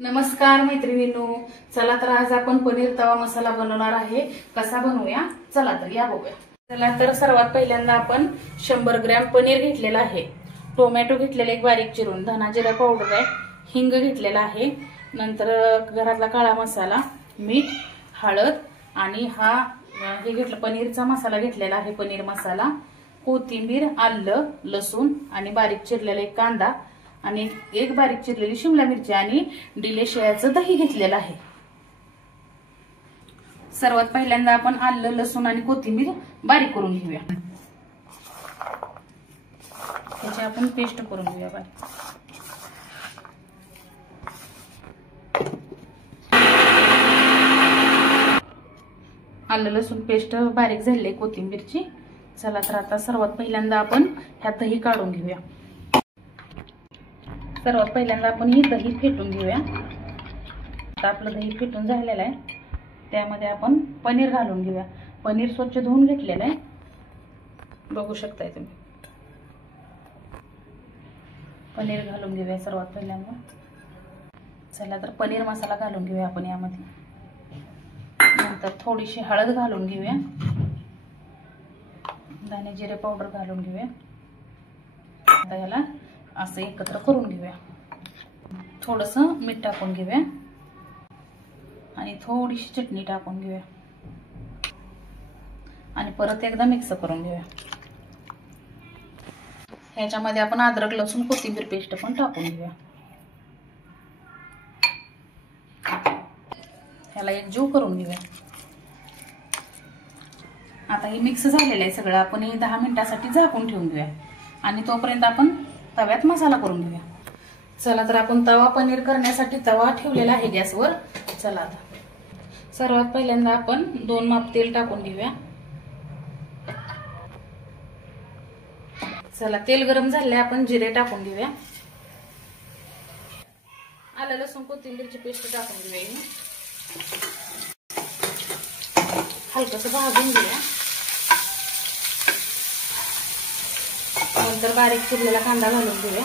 नमस्कार मैत्रिणींनो, चला तर आज आपण पनीर तवा मसाला बनवणार आहे। कसा बनवूया चला तर या बघूया। चला तर सर्वात पहिल्यांदा आपण 100 ग्रॅम पनीर घेतलेला आहे, टोमॅटो घेतलेला एक बारीक चिरून, धना जिरा पावडर आहे, हिंग घेतलेला आहे, नंतर घरातला काळा मसाला, मीठ, हळद आणि हे घेतलं पनीरचा मसाला घेतलेला आहे, पनीर मसाला, कोथिंबीर, आलं, लसूण आणि बारीक चिरलेला एक कांदा आणि एक बारीक चिरलेली शिमला मिरची आणि डिलेशियाचं दही घेतलेलं आहे। सर्वात पहिल्यांदा आपण आलं, लसूण आणि कोथिंबीर बारीक करून घेऊया। त्याची आपण पेस्ट करून घेऊया बारीक। आलं लसूण पेस्ट बारीक झाली कोथिंबीरची। चला तर आता सर्वात पहिल्यांदा आपण ह्यात दही काढून घेऊया। सर्वात पहिल्यांदा आपण ही दही फेटून घेऊया। आता आपलं दही फेटून झालेलं आहे, त्यामध्ये आपण पनीर घालून घेऊया। पनीर स्वच्छ धुवून घेतलेलं आहे, बघू शकताय तुम्ही। पनीर घालून घेऊया सर्वात पहिल्यांदा। चला तर पनीर मसाला घालून घेऊया आपण यामध्ये, नंतर थोडीशी हळद घालून घेऊया, धने जिरे पावडर घालून घेऊया। आता याला असं एकत्र करून घेऊया। थोडंसं मीठ टाकून घेऊया आणि थोडीशी चटणी टाकून घेऊया आणि परत एकदा मिक्स करून घेऊया। ह्याच्यामध्ये आपण अद्रक लसूण कोथिंबीर पेस्ट पण टाकून घेऊया। ह्याला एकजीव करून घेऊया। आता हे मिक्स झालेलं आहे सगळं, आपण हे 10 मिनिटांसाठी झाकून ठेवून घेऊया आणि तोपर्यंत आपण तव्यात मसाला करून घेऊया। चला तर आपण तवा पनीर करण्यासाठी तवा ठेवलेला आहे गॅसवर। चला आता सर्वात पहिल्यांदा आपण 2 माप तेल टाकून घेऊया। चला तेल गरम झाले, आपण जिरे टाकून घेऊया, आलं लसूण कोथिंबीरची पेस्ट टाकून घेऊया, हलकसं भाजून घेऊया। नंतर बारीक चिरलेला कांदा घालून घेऊया।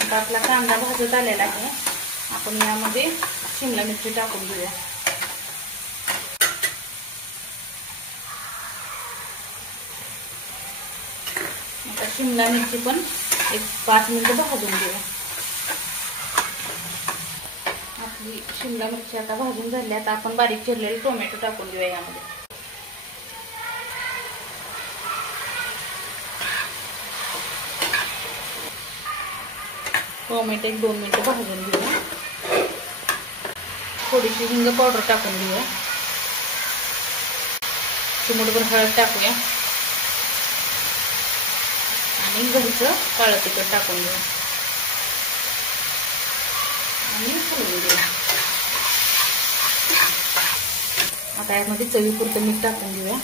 आता आपला कांदा भाजत आलेला आहे, आपण यामध्ये शिमला मिरची टाकून घेऊया। आता शिमला मिरची पण एक 5 मिनिटं भाजून घेऊया। आपली शिमला मिरची आता भाजून झाली, आता आपण बारीक चिरलेले टोमॅटो टाकून घेऊया यामध्ये। टोमॅटो एक 2 मिनिटं भाजून घेऊया। थोडीशी हिंग पावडर टाकून घेऊया, चिमूटभर हळद टाकूया आणि घरचं काळं तिखट टाकून घेऊया आणि हलवून घेऊया। आता यामध्ये चवीपुरतं मीठ टाकून घेऊया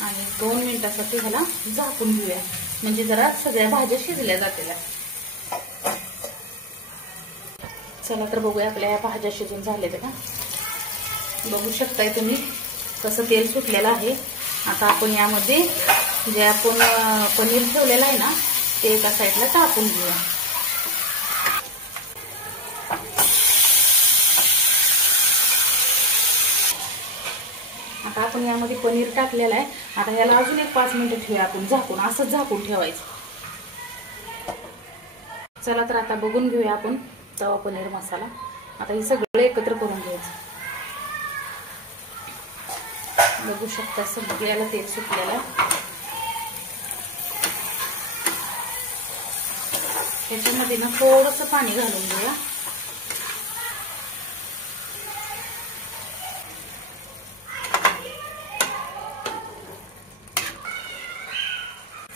आणि 2 मिनिटांसाठी ह्याला झाकून घेऊया, म्हणजे जरा सगळ्या भाज्या शिजल्या जातील। चला तर बघूया आपल्या ह्या भाज्या शिजून झाल्यात का, बघू शकताय तुम्ही कसं तेल सुटलेलं आहे। आता आपण यामध्ये जे आपण पनीर ठेवलेलं आहे ना, ते एका साईडला टाकून घेऊया। आता आपण यामध्ये पनीर टाकलेलं आहे, आता याला अजून एक 5 मिनिटं ठेवूया आपण झाकून, असंच झाकून ठेवायचं। चला तर आता बघून घेऊया आपण तवा पनीर मसाला। आता हे सगळं एकत्र करून घ्यायचं, बघू शकता सगळ्याला तेल सुटलेलं आहे। त्याच्यामध्ये ना थोडंसं पाणी घालून घेऊया।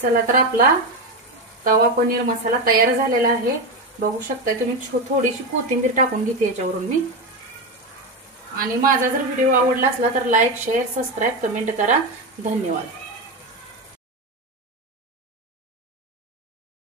चला तर आपला तवा पनीर मसाला तयार झालेला आहे, बघू शकता तुम्ही। थोडीशी कोथिंबीर टाकून घेते याच्यावरून मी। आणि माझा जर व्हिडिओ आवडला असला तर लाईक, शेअर, सबस्क्राईब, कमेंट करा। धन्यवाद।